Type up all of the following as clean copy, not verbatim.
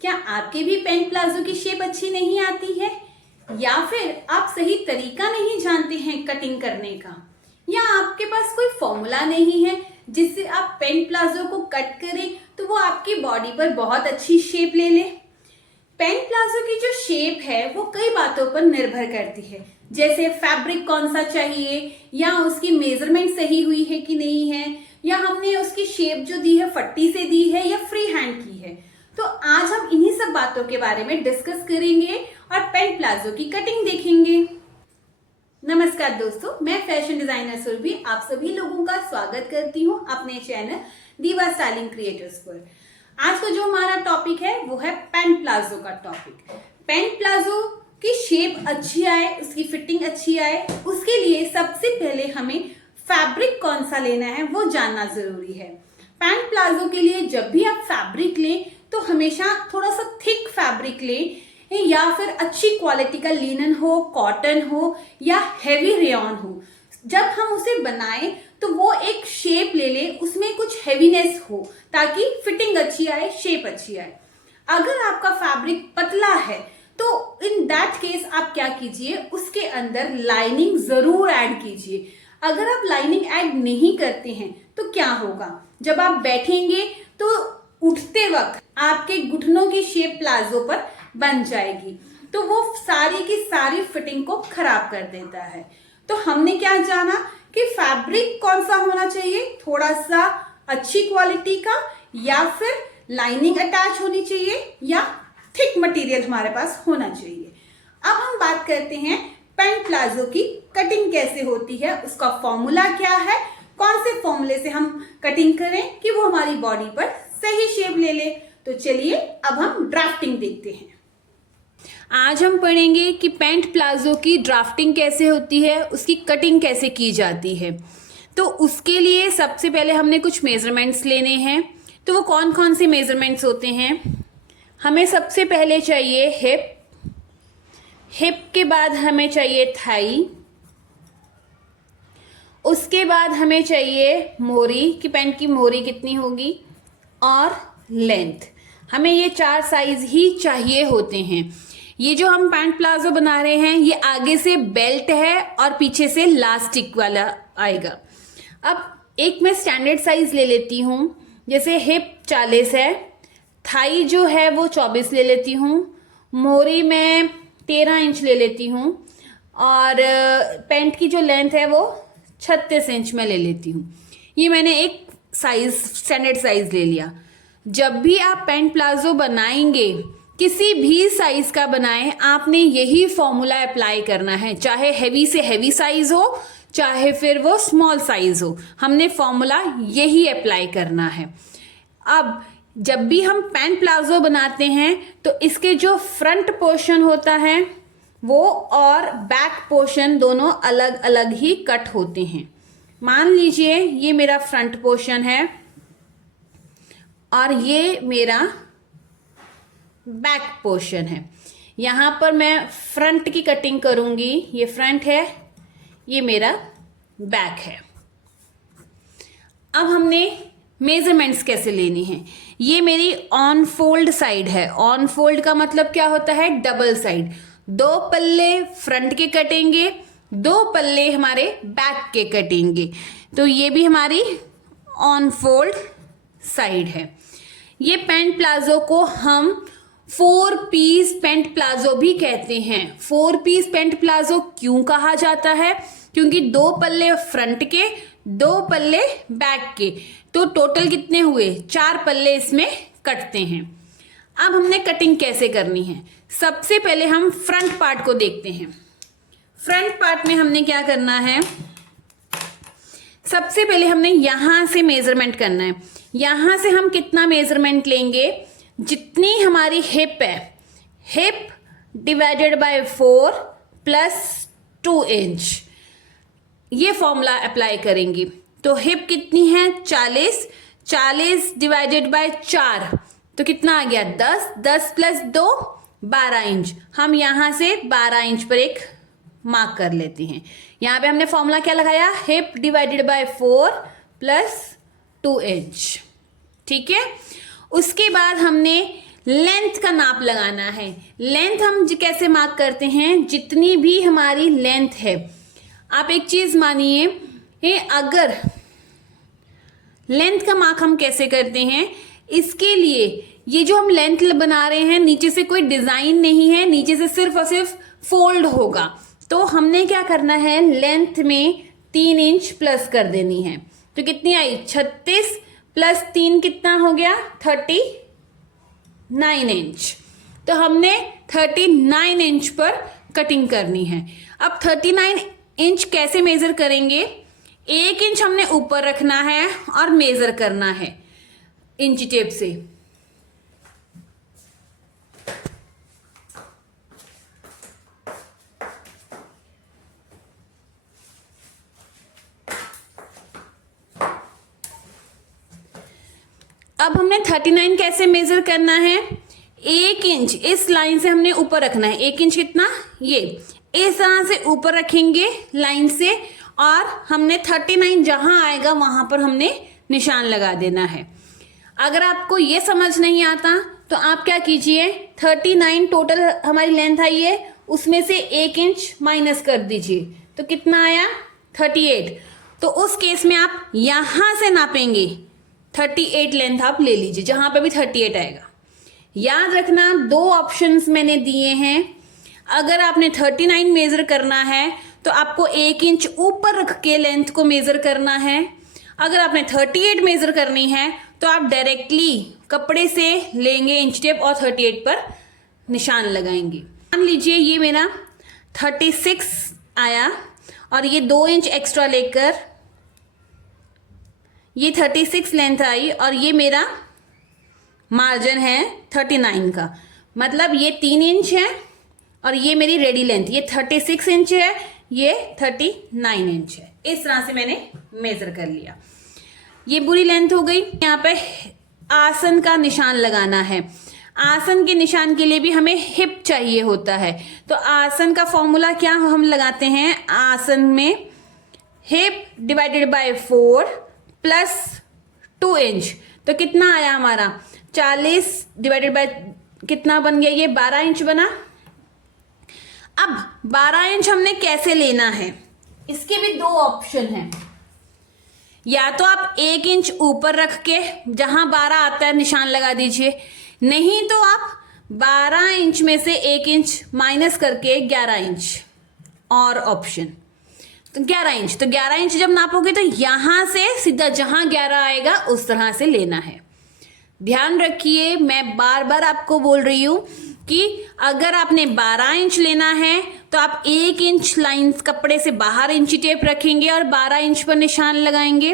क्या आपके भी पैंट प्लाजो की शेप अच्छी नहीं आती है, या फिर आप सही तरीका नहीं जानते हैं कटिंग करने का, या आपके पास कोई फॉर्मूला नहीं है जिससे आप पैंट प्लाजो को कट करें तो वो आपकी बॉडी पर बहुत अच्छी शेप ले ले। पैंट प्लाजो की जो शेप है वो कई बातों पर निर्भर करती है, जैसे फैब्रिक कौन सा चाहिए, या उसकी मेजरमेंट सही हुई है कि नहीं है, या हमने उसकी शेप जो दी है फट्टी से दी है या फ्री हैंड की है। तो आज हम इन्हीं सब बातों के बारे में डिस्कस करेंगे और पैंट प्लाजो की कटिंग देखेंगे। नमस्कार दोस्तों, मैं फैशन डिजाइनर सुरभि आप सभी लोगों का स्वागत करती हूँ अपने चैनल दीवा स्टाइलिंग क्रिएटर्स पर। आज का जो हमारा टॉपिक है वो है पैंट प्लाजो का टॉपिक। पैंट प्लाजो की शेप अच्छी आए, उसकी फिटिंग अच्छी आए, उसके लिए सबसे पहले हमें फैब्रिक कौन सा लेना है वो जानना जरूरी है। पैंट प्लाजो के लिए जब भी आप फैब्रिक लें तो हमेशा थोड़ा सा थिक फैब्रिक लें, या फिर अच्छी क्वालिटी का लिनन हो, कॉटन हो या हेवी रेयॉन हो। जब हम उसे बनाएं तो वो एक शेप ले ले, उसमें कुछ हेवीनेस हो ताकि फिटिंग अच्छी आए, शेप अच्छी आए। अगर आपका फैब्रिक पतला है तो इन दैट केस आप क्या कीजिए, उसके अंदर लाइनिंग जरूर ऐड कीजिए। अगर आप लाइनिंग ऐड नहीं करते हैं तो क्या होगा, जब आप बैठेंगे तो उठते वक्त आपके घुटनों की शेप प्लाजो पर बन जाएगी, तो वो सारी की सारी फिटिंग को खराब कर देता है। तो हमने क्या जाना कि फैब्रिक कौन सा होना चाहिए, थोड़ा सा अच्छी क्वालिटी का, या फिर लाइनिंग अटैच होनी चाहिए, या थिक मटेरियल हमारे पास होना चाहिए। अब हम बात करते हैं पैंट प्लाजो की कटिंग कैसे होती है, उसका फॉर्मूला क्या है, कौन से फॉर्मूले से हम कटिंग करें कि वो हमारी बॉडी पर सही शेप ले ले। तो चलिए अब हम ड्राफ्टिंग देखते हैं। आज हम पढ़ेंगे कि पैंट प्लाजो की ड्राफ्टिंग कैसे होती है, उसकी कटिंग कैसे की जाती है। तो उसके लिए सबसे पहले हमने कुछ मेजरमेंट्स लेने हैं। तो वो कौन कौन से मेजरमेंट्स होते हैं, हमें सबसे पहले चाहिए हिप, हिप के बाद हमें चाहिए थाई, उसके बाद हमें चाहिए मोरी कि पैंट की मोरी कितनी होगी, और लेंथ। हमें ये 4 साइज ही चाहिए होते हैं। ये जो हम पैंट प्लाजो बना रहे हैं ये आगे से बेल्ट है और पीछे से लास्टिक वाला आएगा। अब एक मैं स्टैंडर्ड साइज ले लेती हूँ, जैसे हिप 40 है, थाई जो है वो 24 ले लेती हूँ, मोरी मैं 13 इंच ले लेती हूँ, और पैंट की जो लेंथ है वो 36 इंच में ले लेती हूँ। ये मैंने एक साइज स्टैंडर्ड साइज ले लिया। जब भी आप पैंट प्लाजो बनाएंगे, किसी भी साइज का बनाएं, आपने यही फॉर्मूला अप्लाई करना है, चाहे हेवी से हेवी साइज हो, चाहे फिर वो स्मॉल साइज हो, हमने फॉर्मूला यही अप्लाई करना है। अब जब भी हम पैंट प्लाजो बनाते हैं तो इसके जो फ्रंट पोर्शन होता है वो और बैक पोर्शन दोनों अलग अलग ही कट होते हैं। मान लीजिए ये मेरा फ्रंट पोर्शन है और ये मेरा बैक पोर्शन है। यहाँ पर मैं फ्रंट की कटिंग करूंगी, ये फ्रंट है, ये मेरा बैक है। अब हमने मेजरमेंट्स कैसे लेनी है। ये मेरी ऑन फोल्ड साइड है। ऑन फोल्ड का मतलब क्या होता है, डबल साइड। 2 पल्ले फ्रंट के कटेंगे, 2 पल्ले हमारे बैक के कटेंगे। तो ये भी हमारी ऑन फोल्ड साइड है। ये पैंट प्लाजो को हम 4 पीस पैंट प्लाजो भी कहते हैं। 4 पीस पैंट प्लाजो क्यों कहा जाता है, क्योंकि 2 पल्ले फ्रंट के, 2 पल्ले बैक के, तो टोटल कितने हुए, 4 पल्ले इसमें कटते हैं। अब हमने कटिंग कैसे करनी है, सबसे पहले हम फ्रंट पार्ट को देखते हैं। फ्रंट पार्ट में हमने क्या करना है, सबसे पहले हमने यहां से मेजरमेंट करना है। यहां से हम कितना मेजरमेंट लेंगे, जितनी हमारी हिप है, hip divided by 4 plus 2 inch, ये फॉर्मूला अप्लाई करेंगे। तो हिप कितनी है 40, 40 डिवाइडेड बाय 4 तो कितना आ गया 10, 10 प्लस 2 12 इंच। हम यहां से 12 इंच पर एक मार्क कर लेते हैं। यहां पे हमने फॉर्मूला क्या लगाया, hip divided by 4 plus 2 inch. ठीक है, उसके बाद हमने लेंथ का नाप लगाना है। लेंथ हम कैसे मार्क करते हैं, जितनी भी हमारी लेंथ है, आप एक चीज मानिए, अगर लेंथ का मार्क हम कैसे करते हैं, इसके लिए ये जो हम लेंथ बना रहे हैं, नीचे से कोई डिजाइन नहीं है, नीचे से सिर्फ और सिर्फ फोल्ड होगा। तो हमने क्या करना है, लेंथ में 3 इंच प्लस कर देनी है। तो कितनी आई, 36 प्लस 3 कितना हो गया, 39 इंच। तो हमने 39 इंच पर कटिंग करनी है। अब 39 इंच कैसे मेजर करेंगे, 1 इंच हमने ऊपर रखना है और मेजर करना है इंची टेप से। अब हमने 39 कैसे मेजर करना है, 1 इंच इस लाइन से हमने ऊपर रखना है। 1 इंच कितना, ये इस तरह से ऊपर रखेंगे लाइन से, और हमने 39 जहां आएगा वहां पर हमने निशान लगा देना है। अगर आपको ये समझ नहीं आता तो आप क्या कीजिए, 39 टोटल हमारी लेंथ आई है, उसमें से 1 इंच माइनस कर दीजिए, तो कितना आया, 38। तो उस केस में आप यहां से नापेंगे, 38 लेंथ आप ले लीजिए, जहां पे भी 38 आएगा। याद रखना 2 ऑप्शंस मैंने दिए हैं। अगर आपने 39 मेजर करना है तो आपको 1 इंच ऊपर रख के लेंथ को मेजर करना है। अगर आपने 38 मेजर करनी है तो आप डायरेक्टली कपड़े से लेंगे इंच टेप और 38 पर निशान लगाएंगे। मान लीजिए ये मेरा 36 आया और ये 2 इंच एक्स्ट्रा लेकर ये 36 लेंथ आई, और ये मेरा मार्जिन है 39 का, मतलब ये 3 इंच है और ये मेरी रेडी लेंथ, ये 36 इंच है, ये 39 इंच है। इस तरह से मैंने मेजर कर लिया। ये पूरी लेंथ हो गई। यहाँ पे आसन का निशान लगाना है। आसन के निशान के लिए भी हमें हिप चाहिए होता है। तो आसन का फॉर्मूला क्या हम लगाते हैं, आसन में hip divided by 4 plus 2 inch, तो कितना आया हमारा, 40 डिवाइडेड बाय कितना बन गया, ये 12 इंच बना। अब 12 इंच हमने कैसे लेना है, इसके भी 2 ऑप्शन हैं। या तो आप 1 इंच ऊपर रख के जहां 12 आता है निशान लगा दीजिए, नहीं तो आप 12 इंच में से 1 इंच माइनस करके 11 इंच और ऑप्शन, तो 11 इंच। तो 11 इंच जब नापोगे तो यहां से सीधा जहां 11 आएगा उस तरह से लेना है। ध्यान रखिए, मैं बार बार आपको बोल रही हूं कि अगर आपने 12 इंच लेना है तो आप 1 इंच लाइन कपड़े से बाहर इंची टेप रखेंगे और 12 इंच पर निशान लगाएंगे।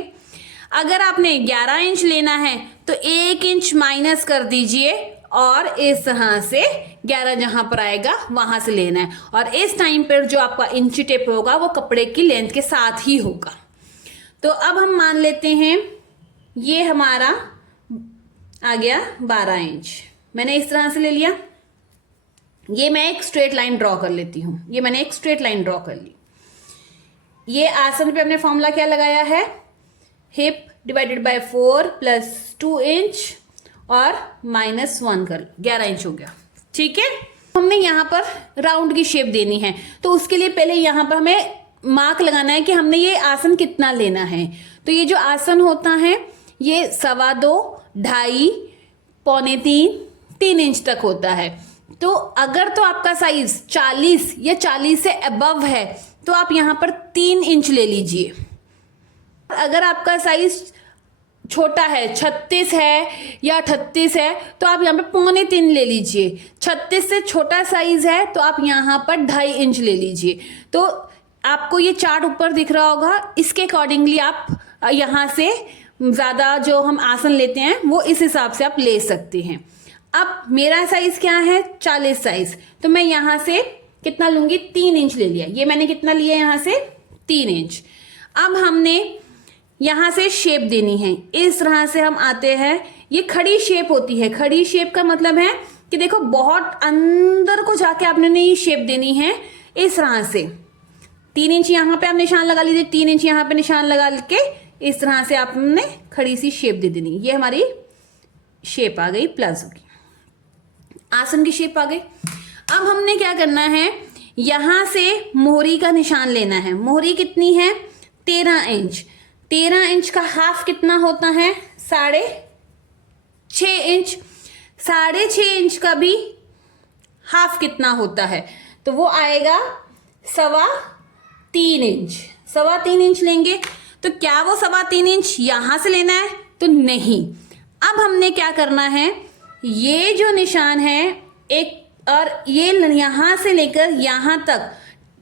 अगर आपने 11 इंच लेना है तो 1 इंच माइनस कर दीजिए और इस तरह से 11 जहां पर आएगा वहां से लेना है। और इस टाइम पर जो आपका इंची टेप होगा वो कपड़े की लेंथ के साथ ही होगा। तो अब हम मान लेते हैं ये हमारा आ गया 12 इंच, मैंने इस तरह से ले लिया। ये मैं एक स्ट्रेट लाइन ड्रॉ कर लेती हूं, ये मैंने एक स्ट्रेट लाइन ड्रॉ कर ली। ये आसन पे हमने फॉर्मूला क्या लगाया है, hip divided by 4 plus 2 inch और माइनस 1 कर 11 इंच हो गया। ठीक है, हमने यहाँ पर राउंड की शेप देनी है, तो उसके लिए पहले यहाँ पर हमें मार्क लगाना है कि हमने ये आसन कितना लेना है। तो ये जो आसन होता है ये 2.25, 2.5, 3.25, 3 इंच तक होता है। तो अगर तो आपका साइज 40 या 40 से अबव है तो आप यहाँ पर 3 इंच ले लीजिए। अगर आपका साइज छोटा है, 36 है या 38 है, तो आप यहाँ पे 3.25 ले लीजिए। 36 से छोटा साइज है तो आप यहाँ पर 2.5 इंच ले लीजिए। तो आपको ये चार्ट ऊपर दिख रहा होगा, इसके अकॉर्डिंगली आप यहाँ से ज़्यादा जो हम आसन लेते हैं वो इस हिसाब से आप ले सकते हैं। अब मेरा साइज क्या है, 40 साइज, तो मैं यहाँ से कितना लूंगी, 3 इंच ले लिया। ये मैंने कितना लिया यहाँ से, 3 इंच। अब हमने यहाँ से शेप देनी है, इस तरह से हम आते हैं। ये खड़ी शेप होती है। खड़ी शेप का मतलब है कि देखो बहुत अंदर को जाके आपने ये शेप देनी है इस तरह से। 3 इंच यहाँ पे आप निशान लगा लीजिए, 3 इंच यहाँ पे निशान लगा के इस तरह से आपने खड़ी सी शेप दे देनी। ये हमारी शेप आ गई प्लाजो की। आसन की शेप आ गई। अब हमने क्या करना है, यहां से मोहरी का निशान लेना है। मोहरी कितनी है, 13 इंच। 13 इंच का हाफ कितना होता है, 6.5 इंच। 6.5 इंच का भी हाफ कितना होता है, तो वो आएगा 3.25 इंच। 3.25 इंच लेंगे। तो क्या वो 3.25 इंच यहां से लेना है, तो नहीं। अब हमने क्या करना है, ये जो निशान है एक, और ये यहां से लेकर यहां तक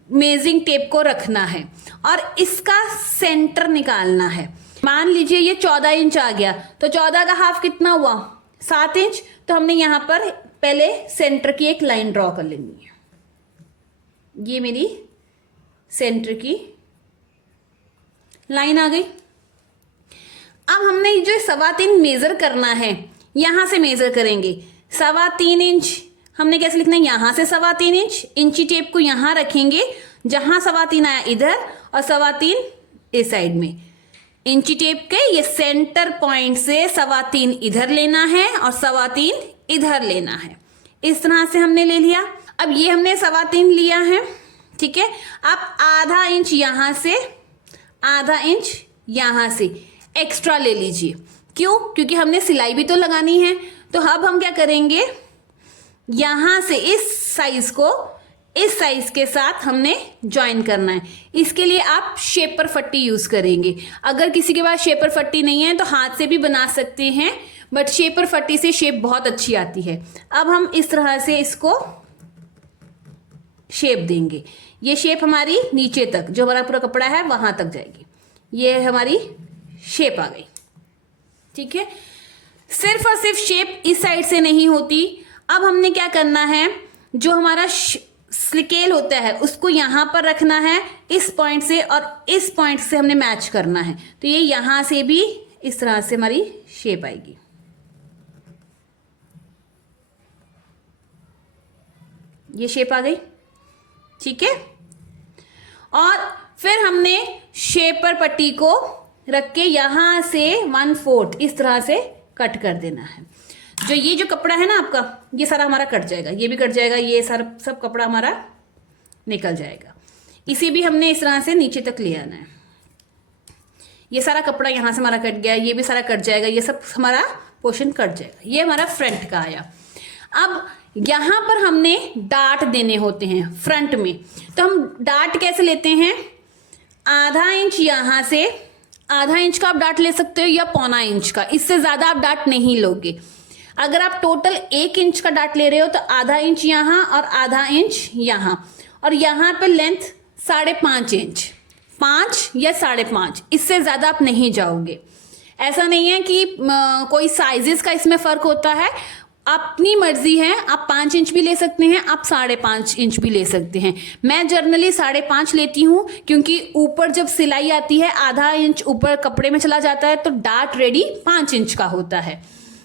मेजरिंग टेप को रखना है और इसका सेंटर निकालना है। मान लीजिए ये 14 इंच आ गया, तो 14 का हाफ कितना हुआ, 7 इंच। तो हमने यहां पर पहले सेंटर की एक लाइन ड्रॉ कर लेनी है। ये मेरी सेंटर की लाइन आ गई। अब हमने जो 3.25 मेजर करना है, यहां से मेजर करेंगे। 3.25 इंच हमने कैसे लिखना है, यहां से 3.25 इंच, इंची टेप को यहां रखेंगे, जहां 3.25 आया इधर और 3.25 इस साइड में। इंची टेप के ये सेंटर पॉइंट से 3.25 इधर लेना है और 3.25 इधर लेना है। इस तरह से हमने ले लिया। अब ये हमने 3.25 लिया है, ठीक है। अब आधा इंच यहां से, आधा इंच यहां से एक्स्ट्रा ले लीजिए। क्यों, क्योंकि हमने सिलाई भी तो लगानी है। तो अब हम क्या करेंगे, यहां से इस साइज को इस साइज के साथ हमने ज्वाइन करना है। इसके लिए आप शेपर पट्टी यूज करेंगे। अगर किसी के पास शेपर पट्टी नहीं है तो हाथ से भी बना सकते हैं, बट शेपर पट्टी से शेप बहुत अच्छी आती है। अब हम इस तरह से इसको शेप देंगे। ये शेप हमारी नीचे तक, जो हमारा पूरा कपड़ा है वहां तक जाएगी। ये हमारी शेप आ गई, ठीक है। सिर्फ और सिर्फ शेप इस साइड से नहीं होती। अब हमने क्या करना है, जो हमारा स्केल होता है उसको यहां पर रखना है, इस पॉइंट से और इस पॉइंट से हमने मैच करना है। तो ये यहां से भी इस तरह से हमारी शेप आएगी। ये शेप आ गई, ठीक है। और फिर हमने शेपर पट्टी को रख के यहां से 1/4 इस तरह से कट कर देना है। जो ये जो कपड़ा है ना आपका, ये सारा हमारा कट जाएगा, ये भी कट जाएगा, ये सारा सब कपड़ा हमारा निकल जाएगा। इसे भी हमने इस तरह से नीचे तक ले आना है। ये सारा कपड़ा यहां से हमारा कट गया, ये भी सारा कट जाएगा, ये सब हमारा पोर्शन कट जाएगा। ये हमारा फ्रंट का आया। अब यहां पर हमने डाट देने होते हैं फ्रंट में। तो हम डाट कैसे लेते हैं, आधा इंच यहां से, आधा इंच का आप डाट ले सकते हो या 1/4 इंच का, इससे ज्यादा आप डाट नहीं लोगे। अगर आप टोटल 1 इंच का डाट ले रहे हो तो आधा इंच यहां और आधा इंच यहां, और यहां पे लेंथ 5.5 इंच, 5 या 5.5, इससे ज्यादा आप नहीं जाओगे। ऐसा नहीं है कि कोई साइजेस का इसमें फर्क होता है, अपनी मर्जी है। आप 5 इंच भी ले सकते हैं, आप 5.5 इंच भी ले सकते हैं। मैं जनरली 5.5 लेती हूं, क्योंकि ऊपर जब सिलाई आती है आधा इंच ऊपर कपड़े में चला जाता है, तो डाट रेडी 5 इंच का होता है।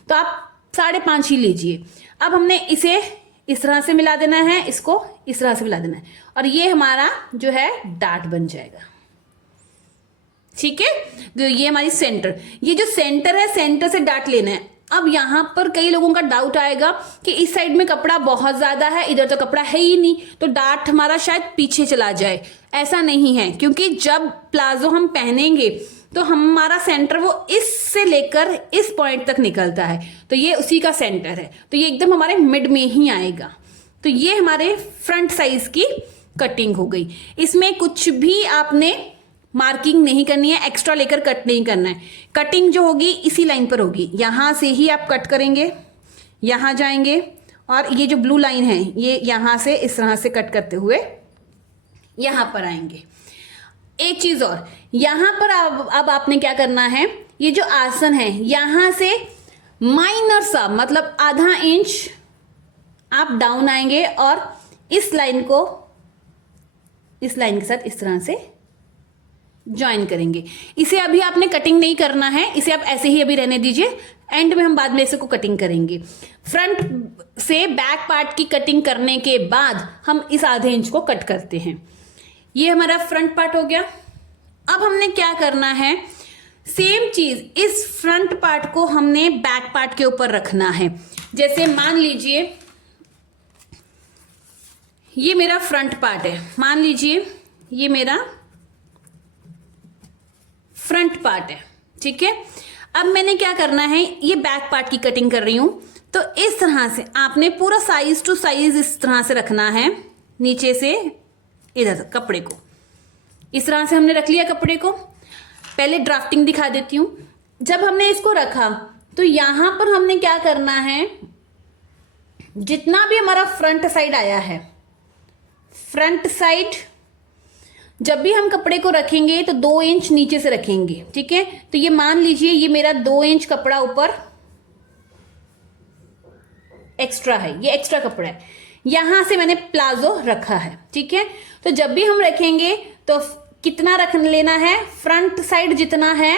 तो आप 5.5 ही लीजिए। अब हमने इसे इस तरह से मिला देना है, इसको इस तरह से मिला देना है, और ये हमारा जो है डाट बन जाएगा, ठीक है। तो ये हमारी सेंटर, ये जो सेंटर है, सेंटर से डाट लेना है। अब यहां पर कई लोगों का डाउट आएगा कि इस साइड में कपड़ा बहुत ज्यादा है, इधर तो कपड़ा है ही नहीं, तो डाट हमारा शायद पीछे चला जाए। ऐसा नहीं है, क्योंकि जब प्लाजो हम पहनेंगे तो हमारा सेंटर वो इससे लेकर इस पॉइंट तक निकलता है, तो ये उसी का सेंटर है, तो ये एकदम हमारे मिड में ही आएगा। तो ये हमारे फ्रंट साइज की कटिंग हो गई। इसमें कुछ भी आपने मार्किंग नहीं करनी है, एक्स्ट्रा लेकर कट नहीं करना है। कटिंग जो होगी इसी लाइन पर होगी, यहां से ही आप कट करेंगे, यहां जाएंगे, और ये जो ब्लू लाइन है ये यहां से इस तरह से कट करते हुए यहां पर आएंगे। एक चीज और, यहां पर अब आपने क्या करना है, ये जो आसन है यहां से माइनर सा, मतलब आधा इंच आप डाउन आएंगे और इस लाइन को इस लाइन के साथ इस तरह से ज्वाइन करेंगे। इसे अभी आपने कटिंग नहीं करना है, इसे आप ऐसे ही अभी रहने दीजिए, एंड में हम बाद में इसे को कटिंग करेंगे। फ्रंट से बैक पार्ट की कटिंग करने के बाद हम इस आधे इंच को कट करते हैं। ये हमारा फ्रंट पार्ट हो गया। अब हमने क्या करना है, सेम चीज इस फ्रंट पार्ट को हमने बैक पार्ट के ऊपर रखना है। जैसे मान लीजिए ये मेरा फ्रंट पार्ट है, मान लीजिए ये मेरा फ्रंट पार्ट है, ठीक है। अब मैंने क्या करना है, ये बैक पार्ट की कटिंग कर रही हूं, तो इस तरह से आपने पूरा साइज टू साइज इस तरह से रखना है, नीचे से इधर तक कपड़े को इस तरह से हमने रख लिया कपड़े को। पहले ड्राफ्टिंग दिखा देती हूं। जब हमने इसको रखा तो यहां पर हमने क्या करना है, जितना भी हमारा फ्रंट साइड आया है, फ्रंट साइड जब भी हम कपड़े को रखेंगे तो 2 इंच नीचे से रखेंगे, ठीक है। तो ये मान लीजिए ये मेरा 2 इंच कपड़ा ऊपर एक्स्ट्रा है, ये एक्स्ट्रा कपड़ा है, यहां से मैंने प्लाजो रखा है, ठीक है। तो जब भी हम रखेंगे तो कितना रख लेना है, फ्रंट साइड जितना है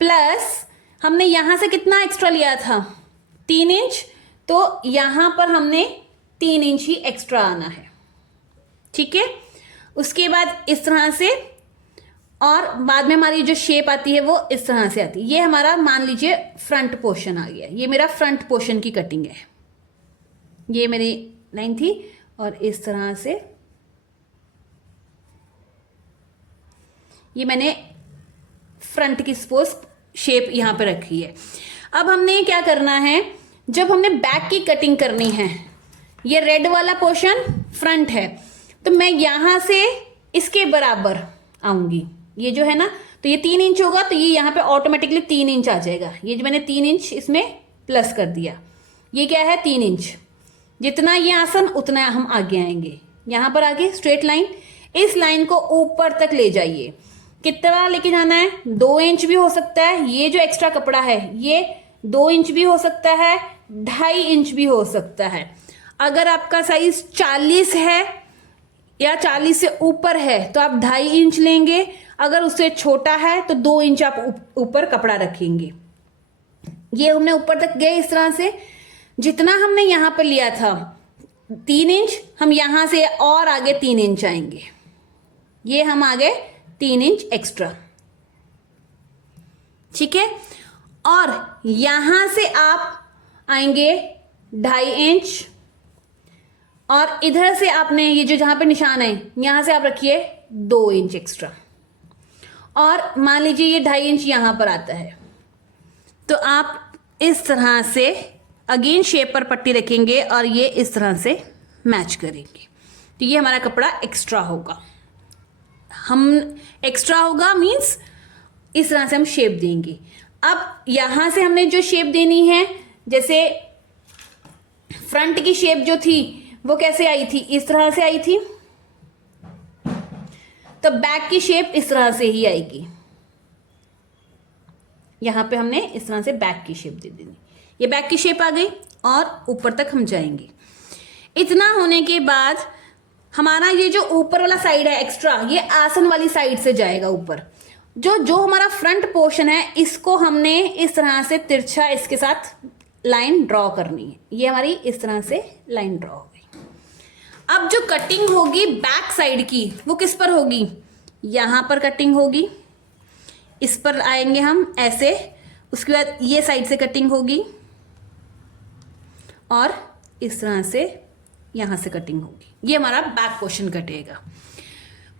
प्लस हमने यहां से कितना एक्स्ट्रा लिया था 3 इंच, तो यहां पर हमने 3 इंच ही एक्स्ट्रा आना है, ठीक है। उसके बाद इस तरह से, और बाद में हमारी जो शेप आती है वो इस तरह से आती है। ये हमारा मान लीजिए फ्रंट पोर्शन आ गया, ये मेरा फ्रंट पोर्शन की कटिंग है, ये मेरी लाइन थी और इस तरह से ये मैंने फ्रंट की सपोज शेप यहां पे रखी है। अब हमने क्या करना है, जब हमने बैक की कटिंग करनी है, ये रेड वाला पोर्शन फ्रंट है, तो मैं यहां से इसके बराबर आऊंगी, ये जो है ना, तो ये 3 इंच होगा, तो ये यहां पे ऑटोमेटिकली 3 इंच आ जाएगा। ये जो मैंने 3 इंच इसमें प्लस कर दिया, ये क्या है 3 इंच, जितना ये आसन उतना हम आगे आएंगे। यहां पर आगे स्ट्रेट लाइन, इस लाइन को ऊपर तक ले जाइए। कितना लेके जाना है, 2 इंच भी हो सकता है, ये जो एक्स्ट्रा कपड़ा है ये 2 इंच भी हो सकता है, 2.5 इंच भी हो सकता है। अगर आपका साइज 40 है या 40 से ऊपर है तो आप 2.5 इंच लेंगे, अगर उससे छोटा है तो 2 इंच आप ऊपर कपड़ा रखेंगे। ये हमने ऊपर तक गए इस तरह से, जितना हमने यहां पर लिया था 3 इंच, हम यहां से और आगे 3 इंच आएंगे, ये हम आगे 3 इंच एक्स्ट्रा, ठीक है। और यहां से आप आएंगे 2.5 इंच, और इधर से आपने ये जो जहां पे निशान है यहां से आप रखिए 2 इंच एक्स्ट्रा, और मान लीजिए ये 2.5 इंच यहां पर आता है, तो आप इस तरह से अगेन शेप पर पट्टी रखेंगे और ये इस तरह से मैच करेंगे, तो ये हमारा कपड़ा एक्स्ट्रा होगा। हम एक्स्ट्रा होगा मीन्स इस तरह से हम शेप देंगे। अब यहां से हमने जो शेप देनी है, जैसे फ्रंट की शेप जो थी वो कैसे आई थी, इस तरह से आई थी, तो बैक की शेप इस तरह से ही आएगी। यहां पे हमने इस तरह से बैक की शेप दे देनी, ये बैक की शेप आ गई और ऊपर तक हम जाएंगे। इतना होने के बाद हमारा ये जो ऊपर वाला साइड है एक्स्ट्रा, ये आसन वाली साइड से जाएगा ऊपर। जो हमारा फ्रंट पोर्शन है इसको हमने इस तरह से तिरछा इसके साथ लाइन ड्रॉ करनी है, ये हमारी इस तरह से लाइन ड्रॉ हो गई। अब जो कटिंग होगी बैक साइड की वो किस पर होगी, यहां पर कटिंग होगी, इस पर आएंगे हम ऐसे, उसके बाद ये साइड से कटिंग होगी और इस तरह से यहां से कटिंग होगी, ये हमारा बैक पोर्शन कटेगा।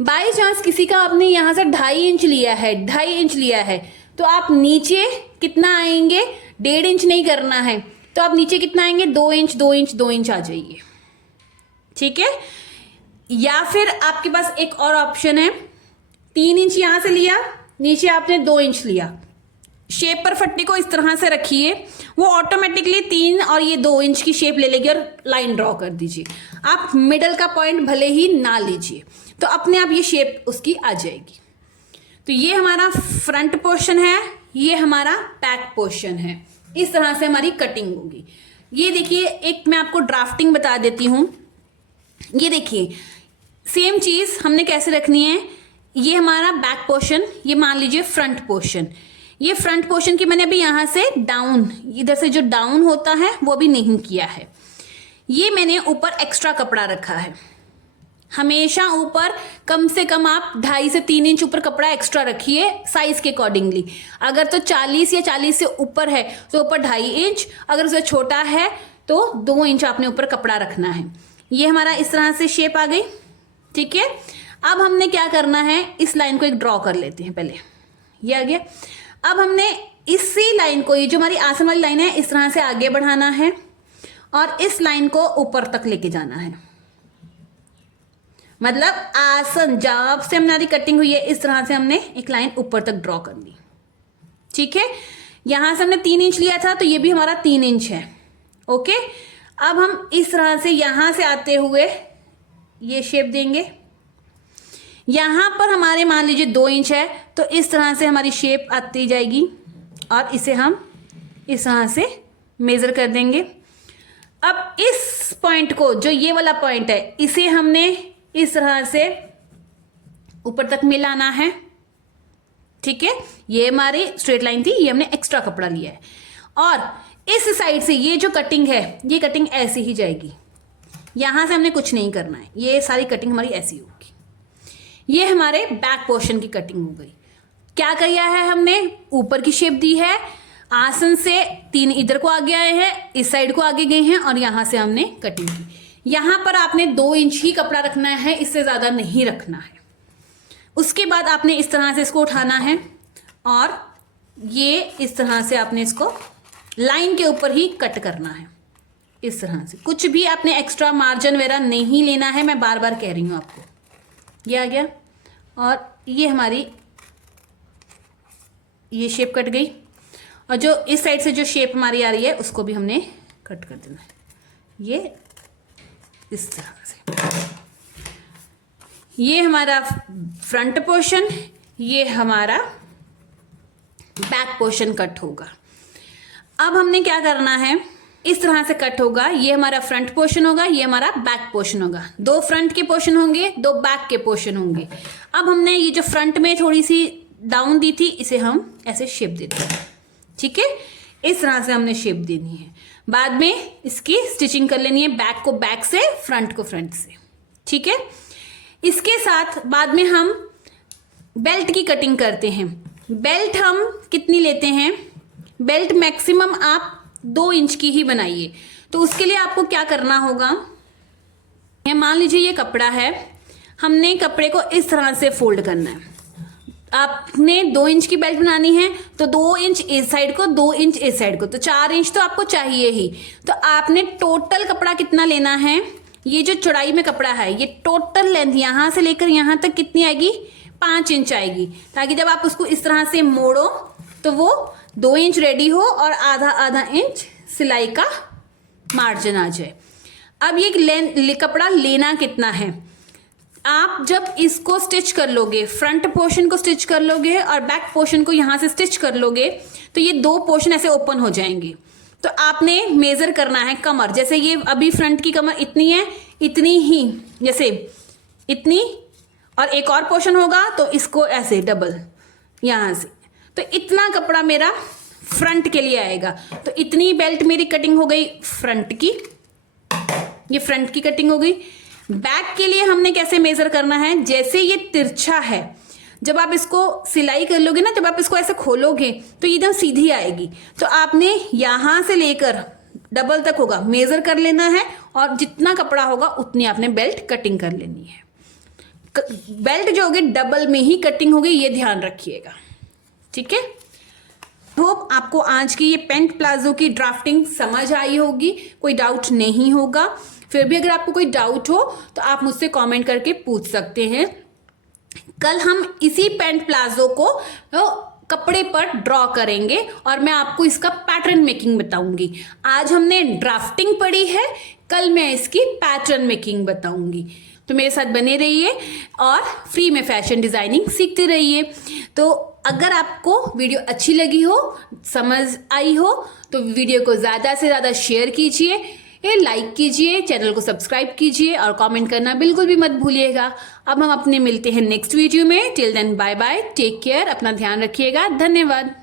बाई चांस किसी का आपने यहां से 2.5 इंच लिया है, 2.5 इंच लिया है, तो आप नीचे कितना आएंगे, 1.5 इंच नहीं करना है, तो आप नीचे कितना आएंगे 2 इंच 2 इंच 2 इंच आ जाइए, ठीक है। या फिर आपके पास एक और ऑप्शन है, 3 इंच यहां से लिया, नीचे आपने 2 इंच लिया, शेप पर फट्टी को इस तरह से रखिए, वो ऑटोमेटिकली 3 और ये 2 इंच की शेप ले लेगी और लाइन ड्रॉ कर दीजिए। आप मिडल का पॉइंट भले ही ना लीजिए, तो अपने आप ये शेप उसकी आ जाएगी। तो ये हमारा फ्रंट पोर्शन है, ये हमारा बैक पोर्शन है, इस तरह से हमारी कटिंग होगी। ये देखिए, एक मैं आपको ड्राफ्टिंग बता देती हूं। ये देखिए सेम चीज हमने कैसे रखनी है, ये हमारा बैक पोर्शन, ये मान लीजिए फ्रंट पोर्शन, ये फ्रंट पोर्शन की मैंने अभी यहां से डाउन, इधर से जो डाउन होता है वो भी नहीं किया है, ये मैंने ऊपर एक्स्ट्रा कपड़ा रखा है। हमेशा ऊपर कम से कम आप 2.5 से 3 इंच ऊपर कपड़ा एक्स्ट्रा रखिए साइज के अकॉर्डिंगली। अगर तो 40 या 40 से ऊपर है तो ऊपर 2.5 इंच, अगर उससे छोटा है तो 2 इंच आपने ऊपर कपड़ा रखना है। ये हमारा इस तरह से शेप आ गई, ठीक है। अब हमने क्या करना है, इस लाइन को एक ड्रॉ कर लेते हैं पहले, ये आ गया। अब हमने इसी लाइन को, ये जो हमारी आसन वाली लाइन है, इस तरह से आगे बढ़ाना है और इस लाइन को ऊपर तक लेके जाना है। मतलब आसन जहां से हमारी कटिंग हुई है, इस तरह से हमने एक लाइन ऊपर तक ड्रॉ कर ली, ठीक है। यहां से हमने 3 इंच लिया था, तो ये भी हमारा 3 इंच है, ओके। अब हम इस तरह से यहां से आते हुए ये शेप देंगे। यहां पर हमारे मान लीजिए 2 इंच है, तो इस तरह से हमारी शेप आती जाएगी और इसे हम इस तरह से मेजर कर देंगे। अब इस पॉइंट को, जो ये वाला पॉइंट है, इसे हमने इस तरह से ऊपर तक मिलाना है, ठीक है। ये हमारी स्ट्रेट लाइन थी, ये हमने एक्स्ट्रा कपड़ा लिया है और इस साइड से ये जो कटिंग है, ये कटिंग ऐसी ही जाएगी। यहां से हमने कुछ नहीं करना है, ये सारी कटिंग हमारी ऐसी होगी। ये हमारे बैक पोर्शन की कटिंग हो गई। क्या किया है हमने, ऊपर की शेप दी है, आसन से 3 इधर को आगे आए हैं, इस साइड को आगे गए हैं और यहां से हमने कटिंग की। यहां पर आपने 2 इंच ही कपड़ा रखना है, इससे ज्यादा नहीं रखना है। उसके बाद आपने इस तरह से इसको उठाना है और ये इस तरह से आपने इसको लाइन के ऊपर ही कट करना है, इस तरह से। कुछ भी आपने एक्स्ट्रा मार्जिन वगैरह नहीं लेना है, मैं बार बार कह रही हूं आपको। ये आ गया और ये हमारी ये शेप कट गई और जो इस साइड से जो शेप हमारी आ रही है उसको भी हमने कट कर देना है, ये इस तरह से। ये हमारा फ्रंट पोर्शन, ये हमारा बैक पोर्शन कट होगा। अब हमने क्या करना है, इस तरह से कट होगा। ये हमारा फ्रंट पोर्शन होगा, ये हमारा बैक पोर्शन होगा। 2 फ्रंट के पोर्शन होंगे, 2 बैक के पोर्शन होंगे। अब हमने ये जो फ्रंट में थोड़ी सी डाउन दी थी, इसे हम ऐसे शेप देते हैं, ठीक है। इस तरह से हमने शेप देनी है। बाद में इसकी स्टिचिंग कर लेनी है, बैक को बैक से, फ्रंट को फ्रंट से, ठीक है। इसके साथ बाद में हम बेल्ट की कटिंग करते हैं। बेल्ट हम कितनी लेते हैं, बेल्ट मैक्सिमम आप 2 इंच की ही बनाइए। तो उसके लिए आपको क्या करना होगा, मान लीजिए ये कपड़ा है, हमने कपड़े को इस तरह से फोल्ड करना है। आपने 2 इंच की बेल्ट बनानी है, तो 2 इंच इस साइड को, 2 इंच इस साइड को, तो 4 इंच तो आपको चाहिए ही। तो आपने टोटल कपड़ा कितना लेना है, ये जो चौड़ाई में कपड़ा है, ये टोटल लेंथ यहां से लेकर यहां तक कितनी आएगी, 5 इंच आएगी, ताकि जब आप उसको इस तरह से मोड़ो तो वो 2 इंच रेडी हो और आधा इंच सिलाई का मार्जिन आ जाए। अब ये कपड़ा लेना कितना है, आप जब इसको स्टिच कर लोगे, फ्रंट पोर्शन को स्टिच कर लोगे और बैक पोर्शन को यहां से स्टिच कर लोगे, तो ये 2 पोर्शन ऐसे ओपन हो जाएंगे। तो आपने मेजर करना है कमर, जैसे ये अभी फ्रंट की कमर इतनी है, इतनी ही, जैसे इतनी, और एक और पोर्शन होगा तो इसको ऐसे डबल यहां से, तो इतना कपड़ा मेरा फ्रंट के लिए आएगा। तो इतनी बेल्ट मेरी कटिंग हो गई फ्रंट की, ये फ्रंट की कटिंग हो गई। बैक के लिए हमने कैसे मेजर करना है, जैसे ये तिरछा है, जब आप इसको सिलाई कर लोगे ना, जब आप इसको ऐसे खोलोगे तो ये एकदम सीधी आएगी। तो आपने यहां से लेकर डबल तक होगा, मेजर कर लेना है और जितना कपड़ा होगा उतनी आपने बेल्ट कटिंग कर लेनी है। बेल्ट जो होगी डबल में ही कटिंग होगी, ये ध्यान रखिएगा, ठीक है। होप आपको आज की ये पैंट प्लाजो की ड्राफ्टिंग समझ आई होगी, कोई डाउट नहीं होगा। फिर भी अगर आपको कोई डाउट हो तो आप मुझसे कमेंट करके पूछ सकते हैं। कल हम इसी पैंट प्लाजो को कपड़े पर ड्रॉ करेंगे और मैं आपको इसका पैटर्न मेकिंग बताऊंगी। आज हमने ड्राफ्टिंग पढ़ी है, कल मैं इसकी पैटर्न मेकिंग बताऊंगी। तो मेरे साथ बने रहिए और फ्री में फैशन डिजाइनिंग सीखते रहिए। तो अगर आपको वीडियो अच्छी लगी हो, समझ आई हो, तो वीडियो को ज़्यादा से ज़्यादा शेयर कीजिए, लाइक कीजिए, चैनल को सब्सक्राइब कीजिए और कमेंट करना बिल्कुल भी मत भूलिएगा। अब हम अपने मिलते हैं नेक्स्ट वीडियो में। Till then bye bye, take care, अपना ध्यान रखिएगा, धन्यवाद।